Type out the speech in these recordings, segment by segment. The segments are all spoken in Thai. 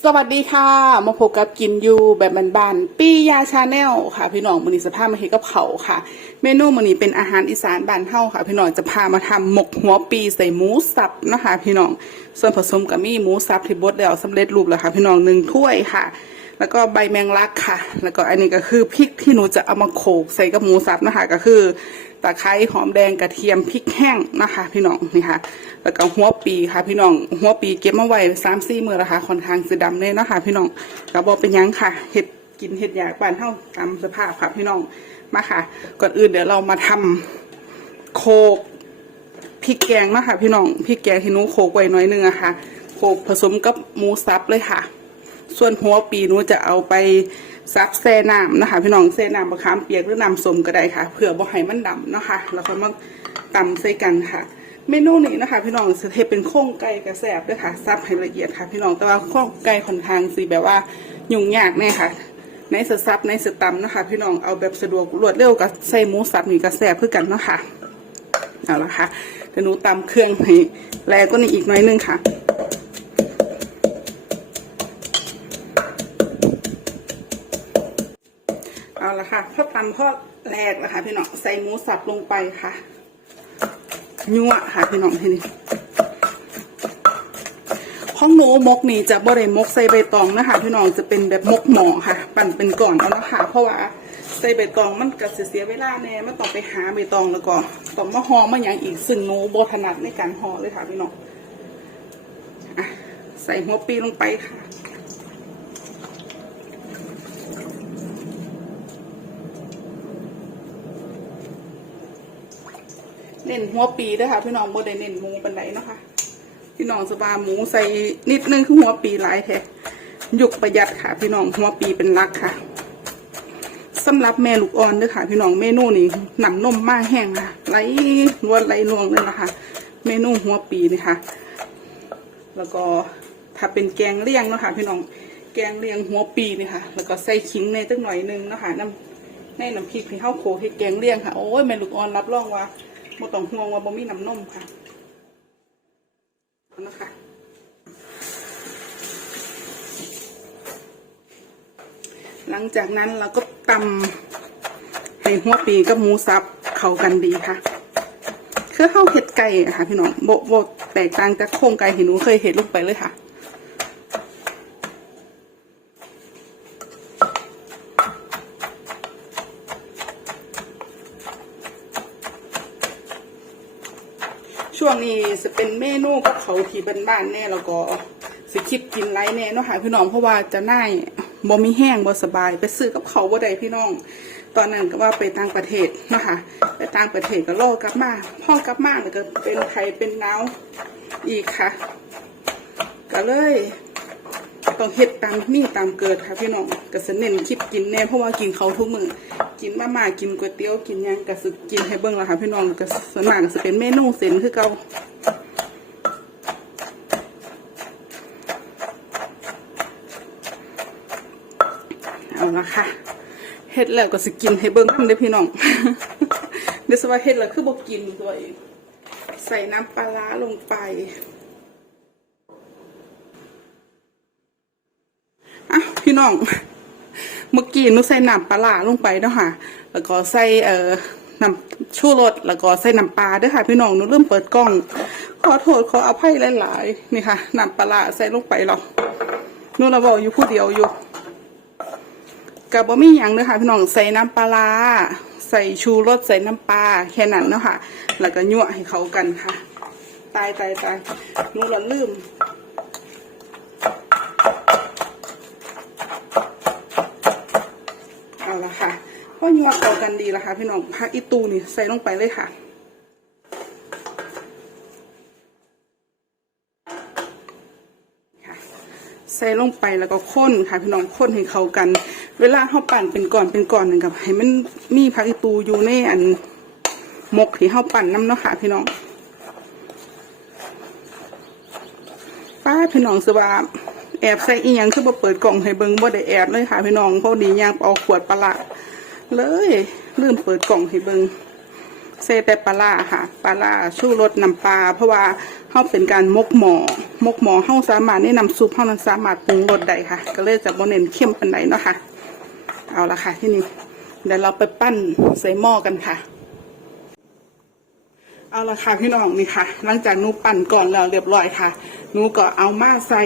สวัสดีค่ะ มาพบกับกินยูแบบบานๆปียาชาแนลค่ะ พี่น้องมือนี้สภาพมาเฮกับเขาค่ะ เมนูมือนี้เป็นอาหารอีสานบานเฮาค่ะ พี่น้องจะพามาทำหมกหัวปีใส่หมูสับนะคะ พี่น้องส่วนผสมกับมีหมูสับที่บดแล้วสำเร็จรูปแล้วค่ะ พี่น้องหนึ่งถ้วยค่ะ แล้วก็ใบแมงลักค่ะ แล้วก็อันนี้ก็คือพริกที่หนูจะเอามาโขลกใส่กับหมูสับนะคะ ก็คือ ตะไคร้หอมแดงกระเทียมพริกแห้งนะคะ พี่น้องนี่ค่ะ แล้วก็หัวปีค่ะ พี่น้องหัวปีเก็บมาไว้สามสี่มือแล้วค่ะค่อนข้างสีดำเลยนะคะ พี่น้องก็บอกเป็นยังค่ะเห็ดกินเห็ดอยากบ้านเท่าตามสภาพค่ะพี่น้องมาค่ะ ก่อนอื่นเดี๋ยวเรามาทำโคกพริกแกงนะคะพี่น้องพริกแกงที่นู้โขลกไว้หน้อยนึงอะค่ะโขลกผสมกับหมูสับเลยค่ะ ส่วนหัวปีนู้จะเอาไป ซับแซ่น้ำนะคะ พี่น้องแซ่น้ำมะขามเปียกหรือน้ำส้มก็ได้ค่ะเผื่อบ่ให้มันดำนะคะแล้วก็มาตำใส่กันค่ะ เมนูนี้นะคะ พี่น้องจะเทเป็นโครงไก่กระแสบด้วยค่ะซับให้ละเอียดค่ะ พี่น้องแต่ว่าโครงไก่ค่อนข้างสีแบบว่ายุ่งยากแน่ค่ะในสซับในสตำนะคะ พี่น้องเอาแบบสะดวกรวดเร็วกับใส่หมูสับนี่กระแสบเพื่อกันเนาะค่ะเอาละค่ะเดี๋ยวหนูตำเครื่องให้แรงก็นี่อีกหน้อยนึงค่ะ ละค่ะพอตำพอแรกนะคะพี่น้องใส่หมูสับลงไปค่ะยั่วค่ะพี่น้องทีนี้ข้องหนูมกนี่จะบ่ได้มกใส่ใบตองนะคะพี่น้องจะเป็นแบบมกหมอค่ะ ปั่นเป็นก่อนเอานะคะเพราะว่าใส่ใบตองมันก็เสียเวลาแน่ไม่ต้องไปหาใบตองแล้วก็ต้องมาห่อมาอย่างอีกซึ่งหนูบ่ถนัดในการห่อเลยค่ะพี่น้องอใส่หัวปีลงไปค่ะ น้นหัวปีด้วยค่ะ พี่น้องบ่ได้เน้นหมูปันไดเนาะค่ะพี่น้องสบาหมูใส่นิดนึงคือหัวปีหลายแท้ยุกประหยัดค่ะ พี่น้องหัวปีเป็นหลักค่ะสำหรับแม่ลูกอ่อนด้วยค่ะ พี่น้องเมนูนี้หนำนมมากแห้งค่ะไหลนวลไหลนวงเลยนะคะเมนูหัวปีนี่ค่ะ แล้วก็ถ้าเป็นแกงเลี่ยงเนาะค่ะพี่น้องแกงเลี่ยงหัวปีนี่ค่ะ แล้วก็ใส่ขิงในจักหน่อยนึงนะคะน้ำในน้ำพริกที่ข้าวโขเฮ็ดแกงเลี่ยงค่ะ โอ้ยแม่ลูกอ่อนรับรองว่า บ่ต้องห่วงว่าบ่มีน้ำนมค่ะนะคะหลังจากนั้นเราก็ตำให้หัวปีกับหมูสับเข้ากันดีค่ะคือข้าวเห็ดไก่ค่ะพี่น้องโบโบแตกต่างจากโครงไก่ที่หนูเคยเห็ดลงไปเลยค่ะ วงนี้จะเป็นเมนูกับเขาที่บ้านๆแน่แล้วก็สิคิดกินไรแน่เนาะค่ะพี่น้องเพราะว่าจะน่ายบ่มีแห้งบ่สบาย ไปซื้อกับเขาบ่ได้พี่น้อง ตอนนั้นก็ว่าไปต่างประเทศเนาะคะไปต่างประเทศก็โลกลับมาพ่อกลับมาแล้วก็เป็นไข้เป็นหนาวอีกค่ะ ก็เลย ต้องเฮ็ดตามมีตามเกิดค่ะพี่น้องก็สเน้นคิดกินแน่เพราะว่ากินเขาทุกมื้อกินมาม่ากินก๋วยเตี๋ยวกินยังก็สิกินให้เบิ่งแล้วค่ะพี่น้องก็ส่วนมากก็สิเป็นเมนูเส้นคือเก่าเอาละค่ะเฮ็ดแล้วก็สิกินให้เบิ่งเด้พี่น้องเดี๋ยวสิว่าเฮ็ดแล้วคือบ่กินตัวเองใส่น้ำปลาร้าลงไป อะพี่ น้อง เมื่อกี้นูใส่น้ำปลาร้าลงไปเนาะค่ะ แล้วก็ใส่เอ่อน้ำชูรสแล้วก็ใส่น้ำปลาด้วยค่ะพี่น้องนูเริ่มเปิดกล้อง ขอโทษขออภัยหลายๆนี่ค่ะน้ำปลาใส่ลงไปแล้วหนูเราบอกอยู่ผู้เดียวอยู่กับบ่มีหยังเลยค่ะพี่น้องใส่น้ำปลาใส่ชูรสใส่น้ำปลาแค่นั้นเนาะค่ะ แล้วก็ยั่วให้เขากันค่ะ ตายตายตายหนูละลืม เอาละ ค่ะพอยัวเข้ากันดีแล้วค่ะพี่น้องพักอีตูนี่ใส่ลงไปเลยค่ะ ใส่ลงไปแล้วก็ข้นค่ะพี่น้องข้นให้เข้ากัน เวลาเขาปั่นเป็นก่อนเป็นก่อนหนึ่งกับให้มันมีพักอีตูอยู่ในอันหมกที่เขาปั่นน้ำเนาะค่ะพี่น้องป้าพี่น้องสบาแอบใส่อีหยังคือบ่เปิดกล่องให้เบิ่งบ่ได้แอบเลยค่ะพี่น้องพอดียางเอาขวดปลาร้า เลยลืมเปิดกล่องให้เบิงใส่แต่ปลาร้าค่ะปลาร้าชูรสน้ำปลาเพราะว่าเขาเป็นการมกหมอมกหมอเฮาสามารถแนะนำซุปเฮานั้นสามารถปรุงรสได้ค่ะ ก็เลยจะบ่เน้นเข้มปานใดเนาะค่ะ เอาละค่ะที่นี่เดี๋ยวเราไปปั้นใส่หม้อกันค่ะ เอาละค่ะพี่น้องนี่ค่ะ หลังจากนูปั่นก่อนแล้วเรียบร้อยค่ะนูก็เอามาใส่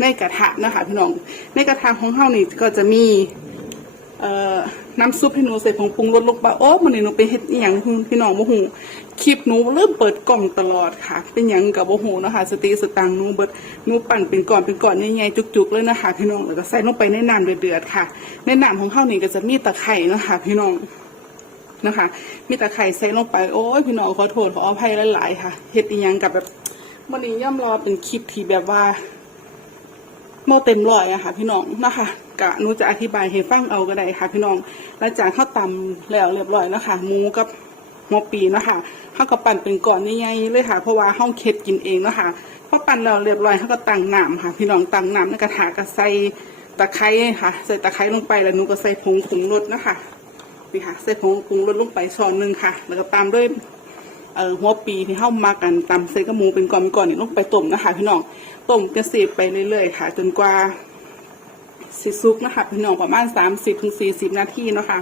ในกระทะนะคะพี่น้องในกระทะของเฮานี่ก็จะมี น้ำซุปให้หนูใส่ผงปรุงรสลงไปโอ้มันนี่หนูไปเฮ็ดอีหยังพี่น้องบ่ฮู้คลิปหนูเริ่มเปิดกล่องตลอดค่ะ เป็นหยังกับบ่ฮู้นะคะสติสตังหนูเบิดหนูปั่นเป็นก้อนเป็นก้อนใหญ่ๆจุกๆเลยนะคะพี่น้องแล้วก็ใส่ลงไปในน้ำเดือดๆค่ะ ในน้ำของเฮานี่ก็จะมีตะไคร้นะคะ พี่น้องนะคะ มีตะไคร้ใส่ลงไปโอ้ยพี่น้องขอโทษขออภัยหลายๆค่ะเฮ็ดอีหยังกับแบบวันนี้ย่ำรอเป็นคลิปที่แบบว่า โมเต็มร้อยอะค่ะ พี่น้องนะคะกะนูจะอธิบายให้ฟังเอาก็ได้ค่ะ พี่น้องหลังจากข้าวตำแล้วเรียบร้อยนะคะหมูกับหมอปีนะคะข้าวก็ปั่นเป็นก้อนใหญ่ๆเลยค่ะ เพราะว่าห้องเค็ดกินเองนะคะพอปั่นแล้วเรียบร้อยเขาก็ตั้งน้ำค่ะ พี่น้องตั้งน้ำในกระถางก็ใส่ตะไคร้ค่ะ ใส่ตะไคร้ลงไปแล้วนูก็ใส่ผงผงรสนะคะนี่ค่ะ ใส่ผงปรุงรสลงไปช้อนหนึ่งค่ะ แล้วก็ตามด้วย เอ่อหัวปีที่เข้ามากันตำใส่กมูเป็นกอนเป็นก้อนนี่ลงไปต้มนะคะพี่น้องต้มจะสีไปเรื่อยๆค่ะ จนกว่าสิซุกนะคะพี่น้องประมาณสามสิบถึงสี่สิบนาทีนะคะ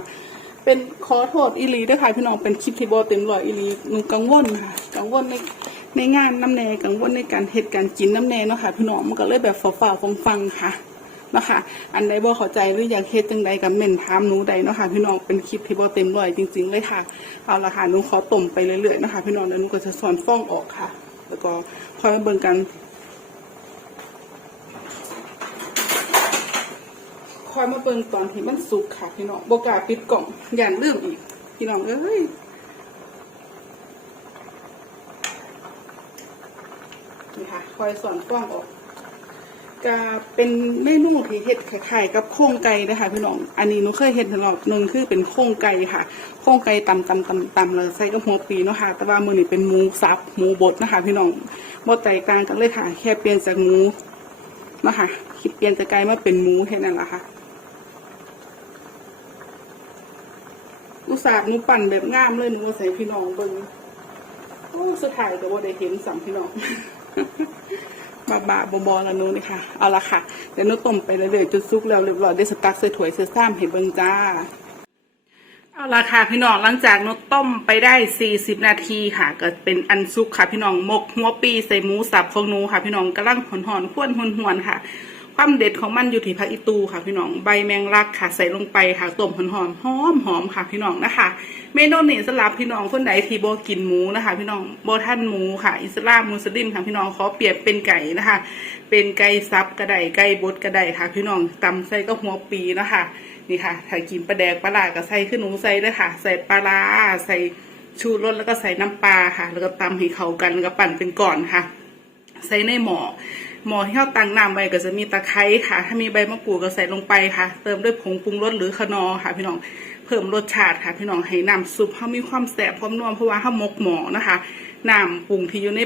เป็นขอโทษอีลีด้วยค่ะพี่น้องเป็นคลิปที่บอเต็มร้อยอีลีหนูกังวลค่ะกังวลในในงานน้ำแนกังวลในการเหตุการกินน้ำแนเนาะค่ะพี่น้องมันก็เลยแบบฝ่าๆฟังๆค่ะ นะคะอันใดบ่เข้าใจหรืออยากเฮ็ดจังใดกับเม่นถามหนูใดเนาะค่ะพี่น้องเป็นคลิปที่บ่เต็มร้อยจริง ๆ เลยค่ะ เอาละค่ะหนูขอต้มไปเรื่อยๆนะคะพี่น้องแล้วหนูก็จะสอนฟ้องออกค่ะ แล้วก็คอยมาเบิ่งกันคอยมาเบิ่งตอนที่มันสุกค่ะพี่น้องบ่กล้าปิดกล่องย่านลืมอีกพี่น้องเอ้ยนี่ค่ะคอยสอนฟ้องออก ก็เป็นเมนูที่เฮ็ดคล้ายๆกับโครงไก่นะคะพี่น้อง อันนี้หนูเคยเห็นตลอดนึงคือเป็นโครงไก่ค่ะ โครงไก่ตำตำตำตำเลยใส่กับหัวปีเนาะค่ะ แต่ว่ามือนี้เป็นหมูสับหมูบดนะคะ พี่น้องบดแตกต่างกันเลยค่ะ แค่เปลี่ยนจากหมูนะคะคิดเปลี่ยนจากไก่มาเป็นหมูแค่นั้นแหละค่ะ อุตส่าห์หนูปั่นแบบงามเลยหนูว่าใส่พี่น้องเบิ่งโอ้สุดท้ายก็บ่ได้เห็นสัมพี่น้อง บาบาบอบอแล้วนู้นนี่ค่ะเอาละค่ะเดี๋ยวนูต้มไปเรื่อยๆจนสุกแล้วเรียบร้อยได้สตักใส่ถ้วยใส่ซ้ำเห็นเบิ่งจ้าเอาละค่ะพี่น้องหลังจากนูต้มไปได้ 40 นาทีค่ะก็เป็นอันซุกค่ะพี่น้องหมกหัวปีใส่หมูสับของนูค่ะพี่น้องกำลังหอนหอนข้วนหวนหวนค่ะ ความเด็ดของมันอยู่ที่ผักอีตูค่ะพี่น้องใบแมงลักค่ะใส่ลงไปค่ะต้มหอนหอนๆหอมหอมค่ะพี่น้องนะคะ เมนูนี้สำหรับพี่น้องคนไหนที่โบกินหมูนะคะ พี่น้องโบท่านหมูค่ะ อิสลามมุสลิมค่ะพี่น้องขอเปรียบเป็นไก่นะคะ เป็นไก่ซับกระไดไก่บดกระไดค่ะ พี่น้องตำใส่ก็หัวปีนะคะนี่ค่ะถ้ากินปลาแดกปลาลาก็ใส่ขึ้นหนูใส่เลยค่ะ ใส่ปลาร้าใส่ชูรสแล้วก็ใส่น้ำปลาค่ะ แล้วก็ตำให้เข้ากันแล้วก็ปั่นเป็นก้อนค่ะ ใส่ในหม้อ หม้อที่เราตั้งน้ำไว้ก็จะมีตะไคร้ค่ะ ถ้ามีใบมะกรูดก็ใส่ลงไปค่ะ เติมด้วยผงปรุงรสหรือคนอค่ะ พี่น้องเพิ่มรสชาติค่ะ พี่น้องให้น้ำซุปเขามีความแสบความนัวเพราะว่าเขามกหม้อนะคะน้ำปรุงที่อยู่ใน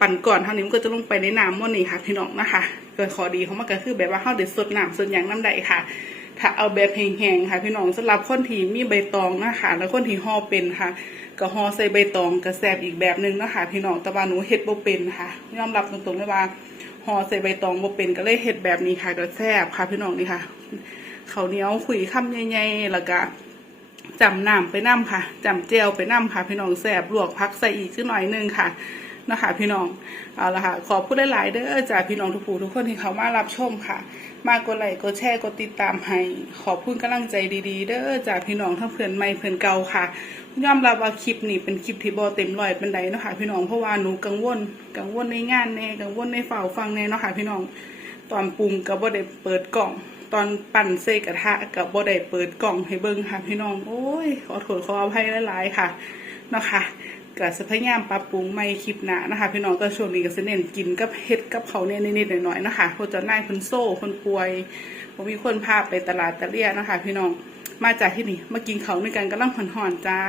ปั่นก่อนเท่านี้มันก็จะลงไปในน้ำม้อนี้ค่ะ พี่น้องนะคะโดขอดีของมันก็คือแบบว่าเขาเด็ดสดน้ำสดอย่างน้ำใดค่ะถ้าเอาแบบแห้งๆค่ะ พี่น้องสำหรับคนที่มีใบตองนะคะ แล้วคนที่ห่อเป็นค่ะก็ห่อใส่ใบตองกระแซบอีกแบบหนึงนะคะ พี่น้องแต่ว่าหนูเฮ็ดบ่เป็นค่ะยอมรับตรงๆเลยว่า ห่อใส่ใบตองบ่เป็นก็เลยเฮ็ดแบบนี้ค่ะก็แซ่บค่ะพี่น้องนี่ค่ะเขาเหนียวขุยคำใหญ่ๆแล้วก็จำน้ำไปน้ำค่ะจำเจลไปน้ำค่ะพี่น้องแซ่บลวกพักใส่อีกสักหน่อยนึงค่ะ นะคะพี่น้องเอาละค่ะขอพูดหลายๆเด้อจากพี่น้องทุกผู้ทุกคนที่เขามารับชมค่ะ มากกดไลค์กดแชร์กดติดตามให้ขอบคุณกำลังใจดีๆ เด้อจากพี่น้องทั้งเพื่อนใหม่เพื่อนเก่าค่ะยอมรับว่าคลิปนี้เป็นคลิปที่บอเต็มร้อยเป็นไดเนาะค่ะพี่น้องเพราะว่าหนูกังวลกังวลในงานแน่กังวลในฝ่าฟังแน่เนาะค่ะพี่น้องตอนปรุงกับบ่ได้เปิดกล่อง ตอนปั่นเซกระทะกับบ่ได้เปิดกล่องให้เบิ่งค่ะพี่น้องโอ้ยขอโทษขออภัยหลายๆค่ะเนาะค่ะ ก็จะพยายามปรับปรุงไม่คลิปหน้านะคะ พี่น้องก็ช่วงนี้ก็จะเน้นกินกับเฮ็ดกับเขาเนี่ยนิดๆหน่อยๆนะคะเพราะจะน่ายคนโซ่คนป่วยผมมีคนพาไปตลาดตะเลียนะคะ พี่น้องมาจากที่นี่มากินเขาด้วยกันก็ล่งหอนๆจ้า